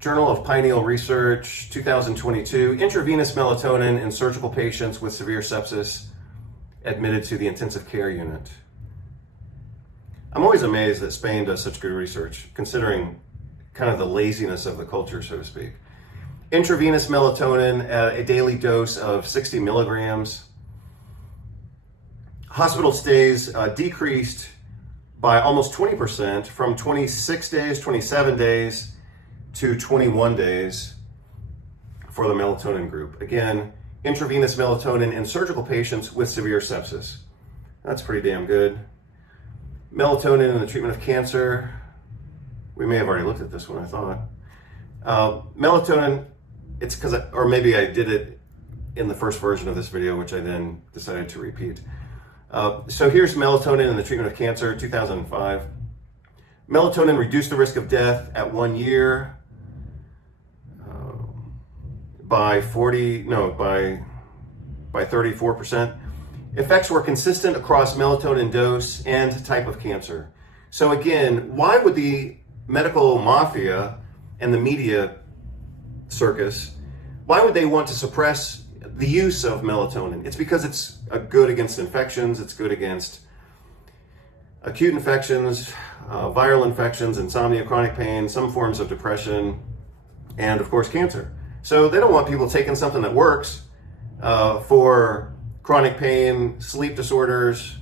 Journal of Pineal Research, 2022, intravenous melatonin in surgical patients with severe sepsis admitted to the intensive care unit. I'm always amazed that Spain does such good research, considering kind of the laziness of the culture, so to speak. Intravenous melatonin at a daily dose of 60 milligrams. Hospital stays decreased by almost 20% from 26 days, 27 days to 21 days for the melatonin group. Again, intravenous melatonin in surgical patients with severe sepsis. That's pretty damn good. Melatonin in the treatment of cancer. We may have already looked at this one, I thought. Melatonin, it's because, or maybe I did it in the first version of this video, which I then decided to repeat. So here's melatonin in the treatment of cancer, 2005. Melatonin reduced the risk of death at 1 year by 34%. Effects were consistent across melatonin dose and type of cancer. So again, why would the medical mafia and the media circus, why would they want to suppress the use of melatonin? It's because it's good against infections, it's good against acute infections, viral infections, insomnia, chronic pain, some forms of depression, and of course cancer. So they don't want people taking something that works for chronic pain, sleep disorders,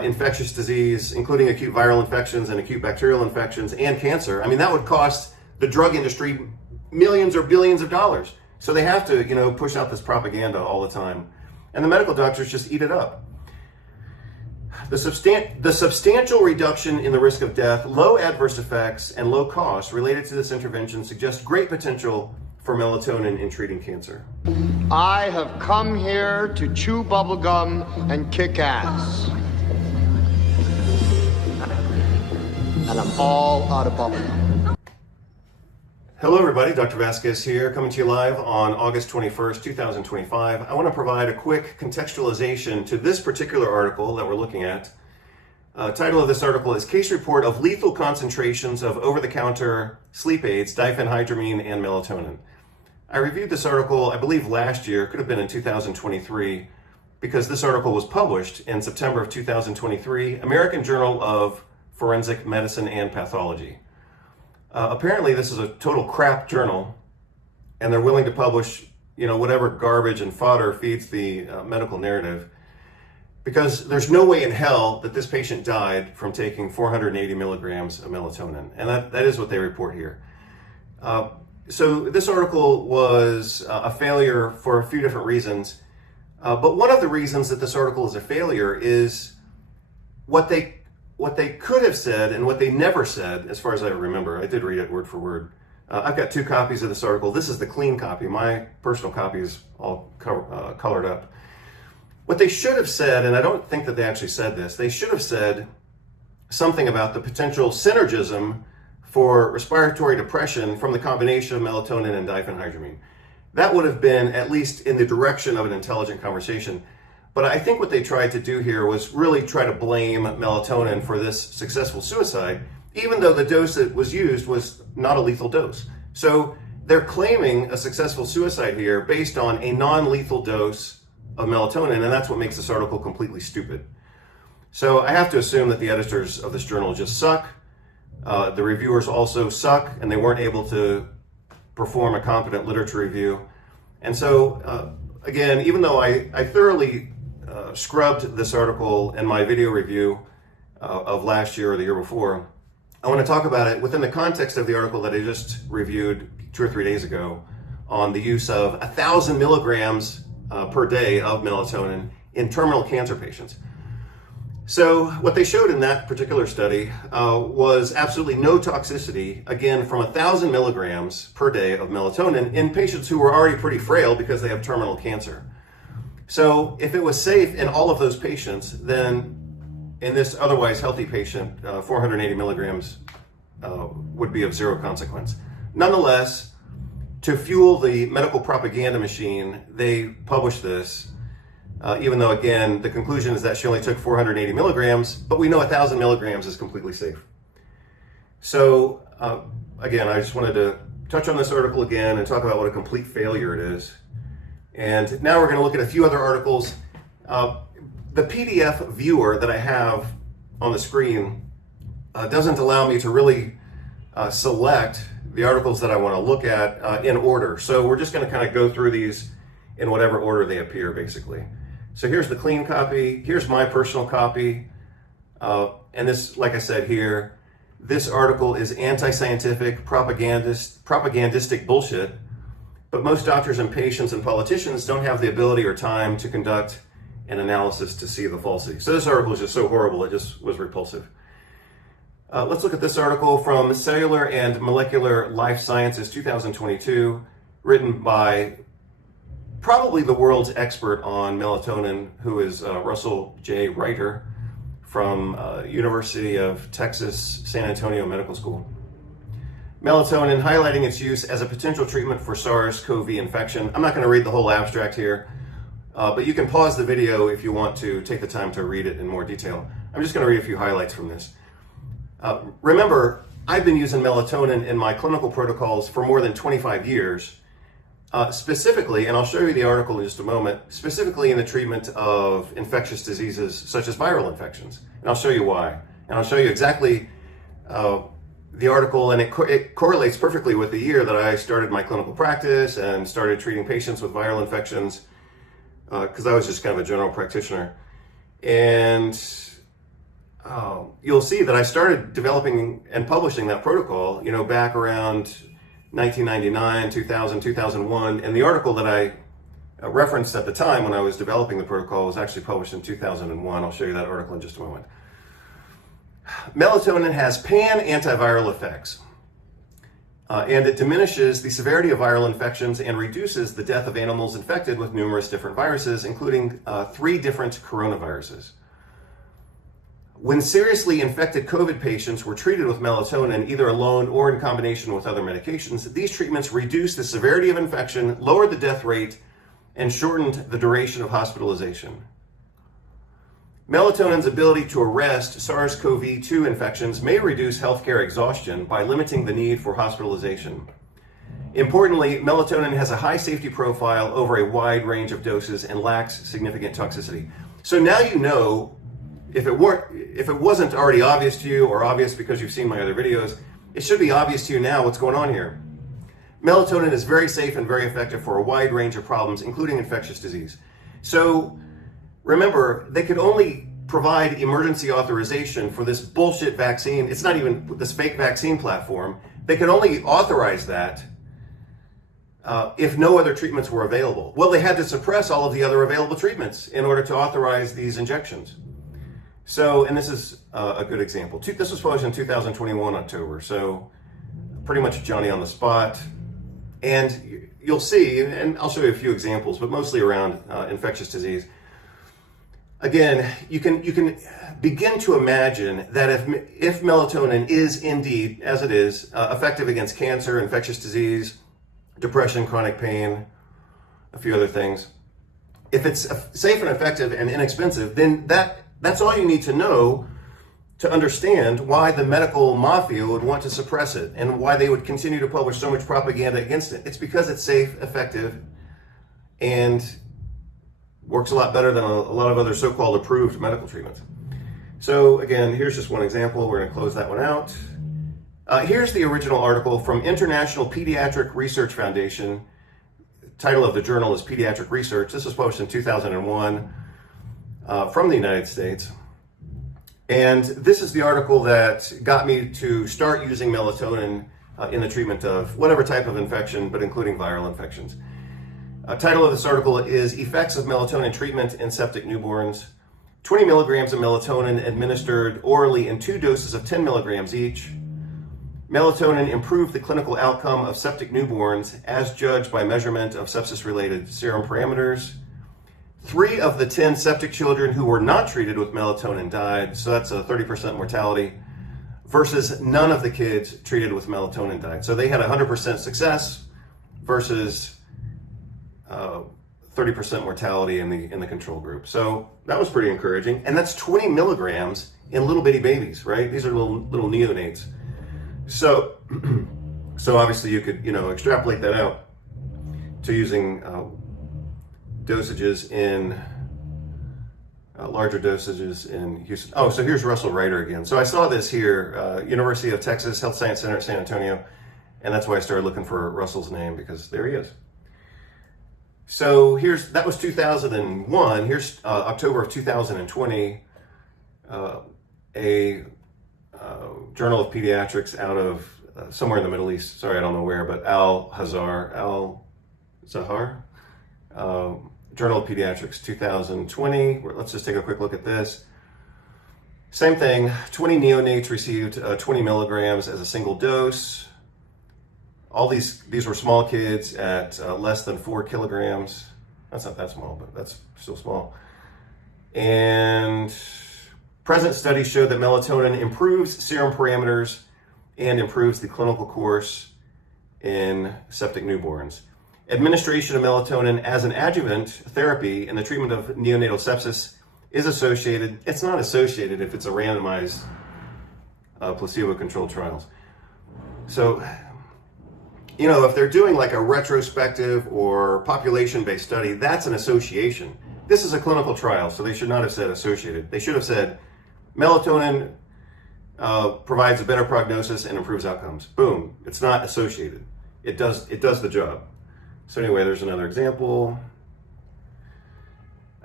infectious disease, including acute viral infections and acute bacterial infections, and cancer. I mean, that would cost the drug industry millions or billions of dollars. So they have to, push out this propaganda all the time. And the medical doctors just eat it up. The substantial reduction in the risk of death, low adverse effects, and low costs related to this intervention suggest great potential for melatonin in treating cancer. I have come here to chew bubblegum and kick ass. And I'm all out of bubblegum. Hello everybody, Dr. Vasquez here, coming to you live on August 21st, 2025. I want to provide a quick contextualization to this particular article that we're looking at. Title of this article is Case Report of Lethal Concentrations of Over-the-Counter Sleep Aids, Diphenhydramine and Melatonin. I reviewed this article, I believe last year, could have been in 2023, because this article was published in September of 2023, American Journal of Forensic Medicine and Pathology. Apparently this is a total crap journal, and they're willing to publish, whatever garbage and fodder feeds the medical narrative, because there's no way in hell that this patient died from taking 480 milligrams of melatonin, and that is what they report here. So this article was a failure for a few different reasons, but one of the reasons that this article is a failure is what they could have said and what they never said, as far as I remember. I did read it word for word. I've got 2 copies of this article. This is the clean copy. My personal copy is all colored up. What they should have said, and I don't think that they actually said this, they should have said something about the potential synergism for respiratory depression from the combination of melatonin and diphenhydramine. That would have been at least in the direction of an intelligent conversation. But I think what they tried to do here was really try to blame melatonin for this successful suicide, even though the dose that was used was not a lethal dose. So they're claiming a successful suicide here based on a non-lethal dose of melatonin, and that's what makes this article completely stupid. So I have to assume that the editors of this journal just suck. The reviewers also suck, and they weren't able to perform a competent literature review. And so, again, even though I thoroughly scrubbed this article in my video review of last year or the year before, I want to talk about it within the context of the article that I just reviewed 2 or 3 days ago on the use of 1,000 milligrams per day of melatonin in terminal cancer patients. So what they showed in that particular study was absolutely no toxicity, again, from 1,000 milligrams per day of melatonin in patients who were already pretty frail because they have terminal cancer. So if it was safe in all of those patients, then in this otherwise healthy patient, 480 milligrams would be of zero consequence. Nonetheless, to fuel the medical propaganda machine, they published this, even though, again, the conclusion is that she only took 480 milligrams, but we know 1,000 milligrams is completely safe. So, again, I just wanted to touch on this article again and talk about what a complete failure it is. And now we're going to look at a few other articles. The PDF viewer that I have on the screen doesn't allow me to really select the articles that I want to look at in order. So we're just going to kind of go through these in whatever order they appear, basically. So here's the clean copy. Here's my personal copy. And this, like I said here, this article is anti-scientific, propagandistic bullshit. But most doctors and patients and politicians don't have the ability or time to conduct an analysis to see the falsity. So this article is just so horrible, it just was repulsive. Let's look at this article from Cellular and Molecular Life Sciences 2022, written by probably the world's expert on melatonin, who is Russell J. Reiter from University of Texas, San Antonio Medical School. Melatonin, highlighting its use as a potential treatment for SARS-CoV infection. I'm not going to read the whole abstract here, but you can pause the video if you want to take the time to read it in more detail. I'm just going to read a few highlights from this. Remember, I've been using melatonin in my clinical protocols for more than 25 years, specifically, and I'll show you the article in just a moment, specifically in the treatment of infectious diseases such as viral infections. And I'll show you why. And I'll show you exactly the article, and it correlates perfectly with the year that I started my clinical practice and started treating patients with viral infections, because I was just kind of a general practitioner. And you'll see that I started developing and publishing that protocol, back around 1999, 2000, 2001. And the article that I referenced at the time when I was developing the protocol was actually published in 2001. I'll show you that article in just a moment. Melatonin has pan-antiviral effects, and it diminishes the severity of viral infections and reduces the death of animals infected with numerous different viruses, including 3 different coronaviruses. When seriously infected COVID patients were treated with melatonin, either alone or in combination with other medications, these treatments reduced the severity of infection, lowered the death rate, and shortened the duration of hospitalization. Melatonin's ability to arrest SARS-CoV-2 infections may reduce healthcare exhaustion by limiting the need for hospitalization. Importantly, melatonin has a high safety profile over a wide range of doses and lacks significant toxicity. So now you know, if it wasn't already obvious to you, or obvious because you've seen my other videos, it should be obvious to you now what's going on here. Melatonin is very safe and very effective for a wide range of problems, including infectious disease. So remember, they could only provide emergency authorization for this bullshit vaccine. It's not even this fake vaccine platform. They could only authorize that if no other treatments were available. Well, they had to suppress all of the other available treatments in order to authorize these injections. So, and this is a good example. This was published in 2021 October, so pretty much Johnny on the spot. And you'll see, and I'll show you a few examples, but mostly around infectious disease. Again, you can begin to imagine that if melatonin is indeed, as it is, effective against cancer, infectious disease, depression, chronic pain, a few other things, if it's safe and effective and inexpensive, then that's all you need to know to understand why the medical mafia would want to suppress it and why they would continue to publish so much propaganda against it. It's because it's safe, effective, and works a lot better than a lot of other so-called approved medical treatments. So again, here's just one example. We're going to close that one out. Here's the original article from International Pediatric Research Foundation. The title of the journal is Pediatric Research. This was published in 2001 from the United States. And this is the article that got me to start using melatonin in the treatment of whatever type of infection, but including viral infections. Title of this article is Effects of Melatonin Treatment in Septic Newborns. 20 milligrams of melatonin administered orally in 2 doses of 10 milligrams each. Melatonin improved the clinical outcome of septic newborns as judged by measurement of sepsis-related serum parameters. 3 of the 10 septic children who were not treated with melatonin died, so that's a 30% mortality, versus none of the kids treated with melatonin died. So they had 100% success versus 30% mortality in the control group. So that was pretty encouraging. And that's 20 milligrams in little bitty babies, right? These are little neonates. So So obviously you could, extrapolate that out to using dosages in larger dosages in Houston. Oh, so here's Russell Reiter again. So I saw this here, University of Texas Health Science Center at San Antonio, and that's why I started looking for Russell's name, because there he is. So that was 2001. Here's October of 2020, a Journal of Pediatrics out of somewhere in the Middle East. Sorry, I don't know where, but Al-Zahar, Journal of Pediatrics 2020. Let's just take a quick look at this. Same thing, 20 neonates received 20 milligrams as a single dose. All these were small kids at less than 4 kilograms. That's not that small, but that's still small. And present studies showed that melatonin improves serum parameters and improves the clinical course in septic newborns. Administration of melatonin as an adjuvant therapy in the treatment of neonatal sepsis is associated. It's not associated if it's a randomized placebo-controlled trials. So, if they're doing like a retrospective or population-based study, that's an association. This is a clinical trial, so they should not have said associated. They should have said melatonin provides a better prognosis and improves outcomes. Boom, it's not associated. It does the job. So anyway, there's another example.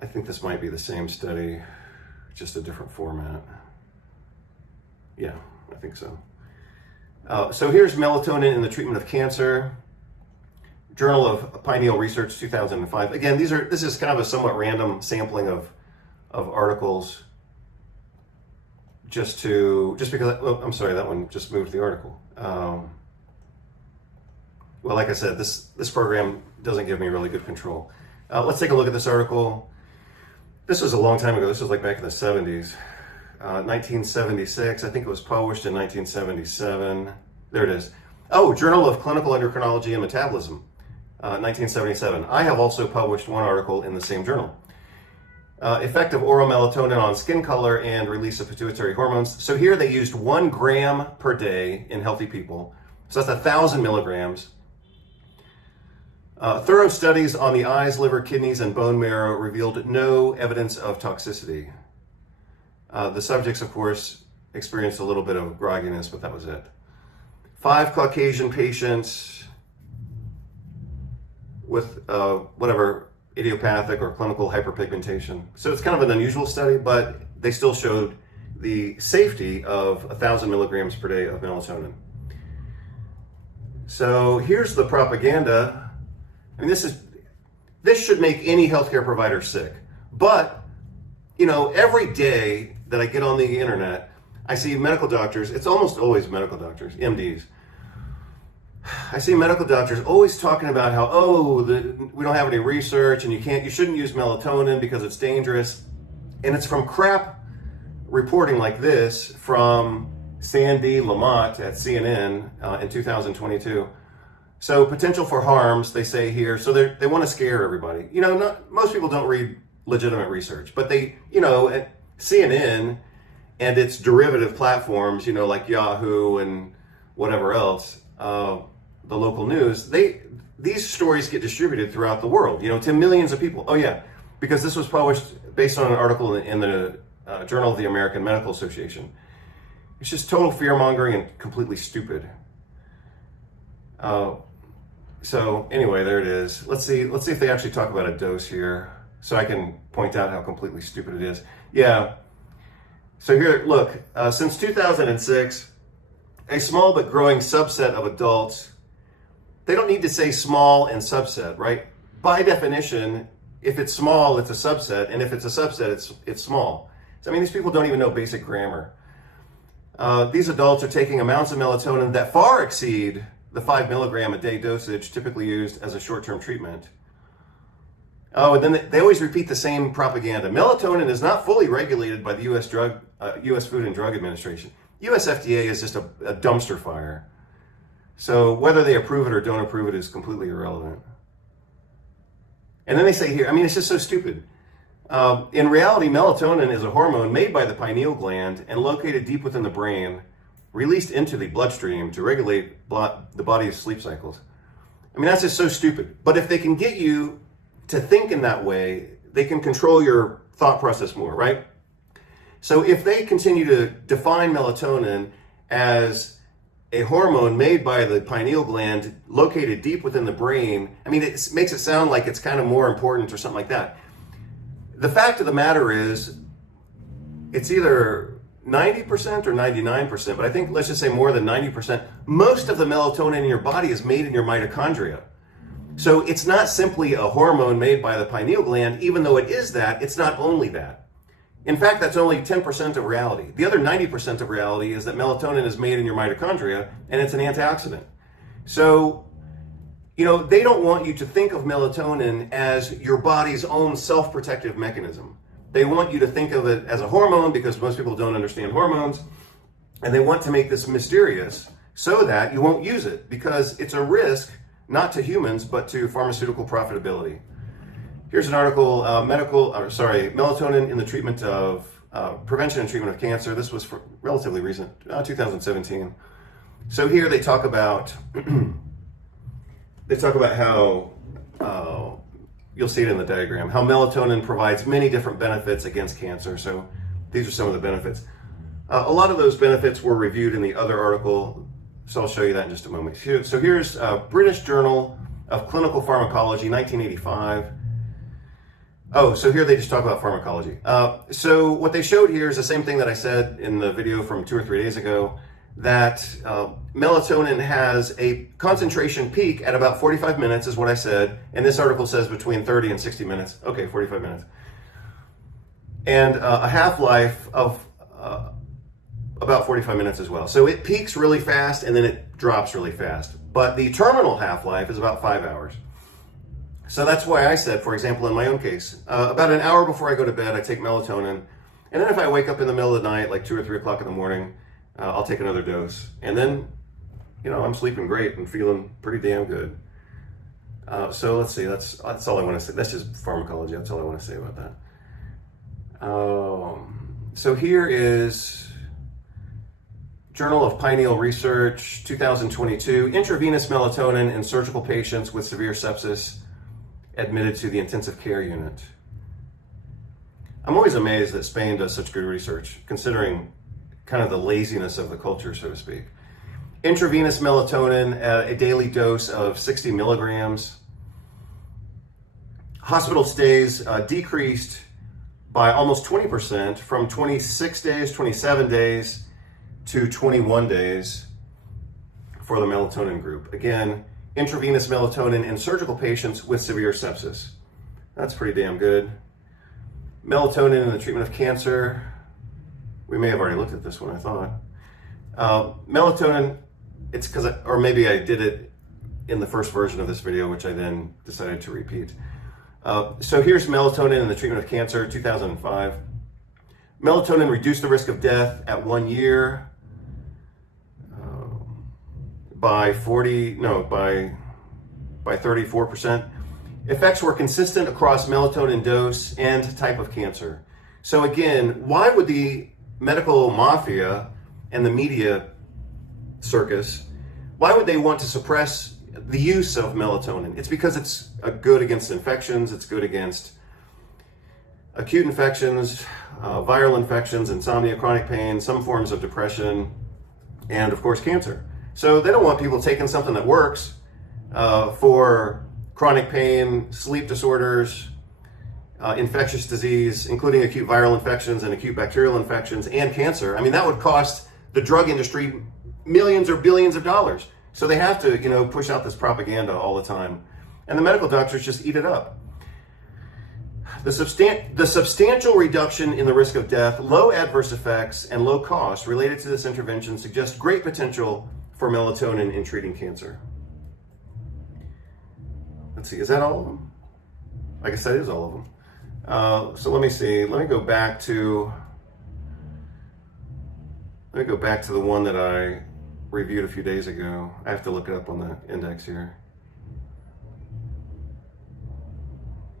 I think this might be the same study, just a different format. Yeah, I think so. So here's melatonin in the treatment of cancer. Journal of Pineal Research 2005. Again, this is kind of a somewhat random sampling of articles. Just because, I'm sorry, that one just moved the article. Well, like I said, this program doesn't give me really good control. Let's take a look at this article. This was a long time ago. This was like back in the 70s. 1976, I think it was published in 1977. There it is. Oh, Journal of Clinical Endocrinology and Metabolism, 1977. I have also published one article in the same journal. Effect of oral melatonin on skin color and release of pituitary hormones. So here they used 1 gram per day in healthy people. So that's 1,000 milligrams. Thorough studies on the eyes, liver, kidneys, and bone marrow revealed no evidence of toxicity. The subjects, of course, experienced a little bit of grogginess, but that was it. 5 Caucasian patients with whatever idiopathic or clinical hyperpigmentation. So it's kind of an unusual study, but they still showed the safety of 1,000 milligrams per day of melatonin. So here's the propaganda. I mean, this should make any healthcare provider sick. But, every day that I get on the internet, I see medical doctors, it's almost always medical doctors, MDs. I see medical doctors always talking about how, we don't have any research and you shouldn't use melatonin because it's dangerous. And it's from crap reporting like this from Sandy Lamott at CNN in 2022. So potential for harms, they say here. So they want to scare everybody. Most people don't read legitimate research, but they, at CNN and its derivative platforms, like Yahoo and whatever else, the local news, these stories get distributed throughout the world, to millions of people. Oh yeah, because this was published based on an article in the Journal of the American Medical Association. It's just total fear-mongering and completely stupid. So anyway, there it is. Let's see if they actually talk about a dose here, so I can point out how completely stupid it is. Yeah. So here, look, since 2006, a small but growing subset of adults, they don't need to say small and subset, right? By definition, if it's small, it's a subset, and if it's a subset, it's small. So, I mean, these people don't even know basic grammar. These adults are taking amounts of melatonin that far exceed the 5 milligram a day dosage typically used as a short-term treatment. Oh, and then they always repeat the same propaganda. Melatonin is not fully regulated by the U.S. Food and Drug Administration. U.S. FDA is just a dumpster fire. So whether they approve it or don't approve it is completely irrelevant. And then they say here, I mean, it's just so stupid. In reality, melatonin is a hormone made by the pineal gland and located deep within the brain. released into the bloodstream to regulate the body's sleep cycles. I mean, that's just so stupid. But if they can get you to think in that way, they can control your thought process more, right? So if they continue to define melatonin as a hormone made by the pineal gland located deep within the brain, I mean, it makes it sound like it's kind of more important or something like that. The fact of the matter is, it's either 90% or 99%, but I think let's just say more than 90%. Most of the melatonin in your body is made in your mitochondria. So it's not simply a hormone made by the pineal gland, even though it is that, it's not only that. In fact, that's only 10% of reality. The other 90% of reality is that melatonin is made in your mitochondria, and it's an antioxidant. So, you know, they don't want you to think of melatonin as your body's own self-protective mechanism. They want you to think of it as a hormone, because most people don't understand hormones, and they want to make this mysterious so that you won't use it, because it's a risk not to humans, but to pharmaceutical profitability. Here's an article, melatonin in the treatment of, prevention and treatment of cancer. This was relatively recent, 2017. So here they talk about, how, you'll see it in the diagram, how melatonin provides many different benefits against cancer. So these are some of the benefits. A lot of those benefits were reviewed in the other article, so I'll show you that in just a moment. So here's British Journal of Clinical Pharmacology, 1985. Oh, so here they just talk about pharmacology. So what they showed here is the same thing that I said in the video from 2 or 3 days ago, that melatonin has a concentration peak at about 45 minutes, is what I said. And this article says between 30 and 60 minutes. Okay, 45 minutes. And a half-life of about 45 minutes as well. So it peaks really fast and then it drops really fast. But the terminal half-life is about 5 hours. So that's why I said, for example, in my own case, about an hour before I go to bed, I take melatonin. And then if I wake up in the middle of the night, like 2 or 3 o'clock in the morning, I'll take another dose. And then, you know, I'm sleeping great and feeling pretty damn good. So let's see, that's all I want to say. That's just pharmacology. That's all I want to say about that. So here is Journal of Pineal Research, 2022, intravenous melatonin in surgical patients with severe sepsis admitted to the intensive care unit. I'm always amazed that Spain does such good research, considering kind of the laziness of the culture, so to speak. Intravenous melatonin, a daily dose of 60 milligrams. Hospital stays decreased by almost 20% from 26 days, 27 days to 21 days for the melatonin group. Again, intravenous melatonin in surgical patients with severe sepsis. That's pretty damn good. Melatonin in the treatment of cancer. We may have already looked at this one, I thought. Melatonin, it's because, or maybe I did it in the first version of this video, which I then decided to repeat. So here's melatonin in the treatment of cancer, 2005. Melatonin reduced the risk of death at 1 year by 34%. Effects were consistent across melatonin dose and type of cancer. So again, why would the medical mafia and the media circus, why would they want to suppress the use of melatonin? It's because it's good against infections, it's good against acute infections, viral infections, insomnia, chronic pain, some forms of depression, and of course cancer. So they don't want people taking something that works for chronic pain, sleep disorders, infectious disease, including acute viral infections and acute bacterial infections, and cancer. I mean, that would cost the drug industry millions or billions of dollars. So they have to, push out this propaganda all the time. And the medical doctors just eat it up. The substantial reduction in the risk of death, low adverse effects, and low cost related to this intervention suggest great potential for melatonin in treating cancer. Let's see, is that all of them? I guess that is all of them. So let me see. Let me go back to the one that I reviewed a few days ago. I have to look it up on the index here.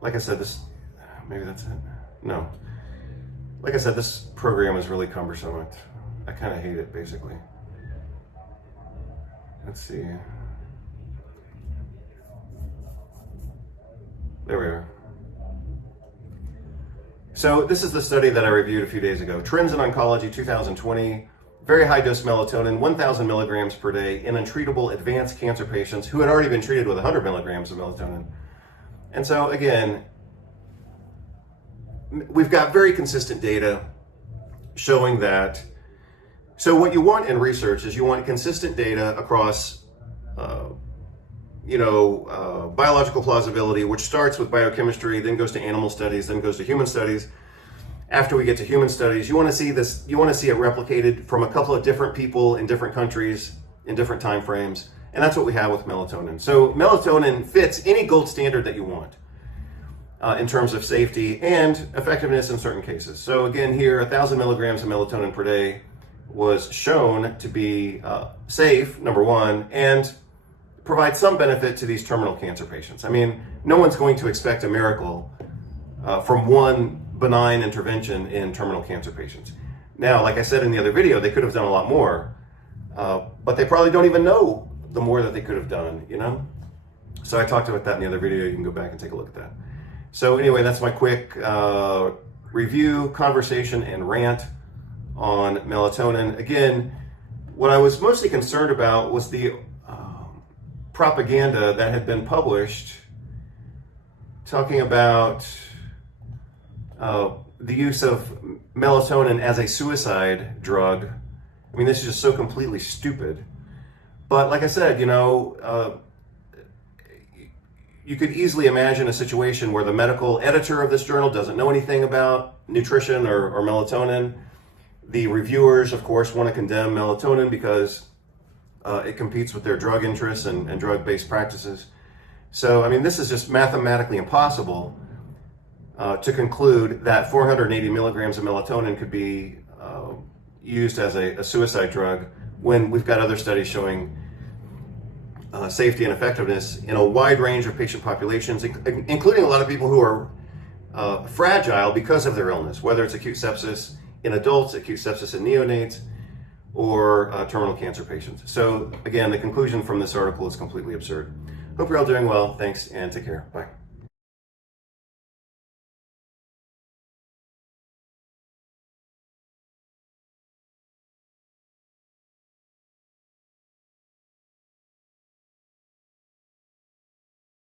Like I said, maybe that's it. No. Like I said, this program is really cumbersome. I kind of hate it, basically. let's see. There we are. So this is the study that I reviewed a few days ago. Trends in Oncology 2020, very high dose melatonin, 1,000 milligrams per day in untreatable advanced cancer patients who had already been treated with 100 milligrams of melatonin. And so again, we've got very consistent data showing that. So what you want in research is you want consistent data across biological plausibility, which starts with biochemistry, then goes to animal studies, then goes to human studies. After we get to human studies, you want to see this, you want to see it replicated from a couple of different people in different countries, in different time frames. And that's what we have with melatonin. So melatonin fits any gold standard that you want in terms of safety and effectiveness in certain cases. So again, here, 1,000 milligrams of melatonin per day was shown to be safe, number one, and provide some benefit to these terminal cancer patients. I mean, no one's going to expect a miracle from one benign intervention in terminal cancer patients. Now, like I said in the other video, they could have done a lot more, but they probably don't even know the more that they could have done, you know? So I talked about that in the other video. You can go back and take a look at that. So anyway, that's my quick review, conversation, and rant on melatonin. Again, what I was mostly concerned about was the propaganda that had been published talking about the use of melatonin as a suicide drug. I mean, this is just so completely stupid. But like I said, you know, you could easily imagine a situation where the medical editor of this journal doesn't know anything about nutrition or melatonin. The reviewers, of course, want to condemn melatonin because it competes with their drug interests and drug-based practices. So, I mean, this is just mathematically impossible to conclude that 480 milligrams of melatonin could be used as a suicide drug when we've got other studies showing safety and effectiveness in a wide range of patient populations, including a lot of people who are fragile because of their illness, whether it's acute sepsis in adults, acute sepsis in neonates, or terminal cancer patients. So again, the conclusion from this article is completely absurd. Hope you're all doing well. Thanks and take care. Bye.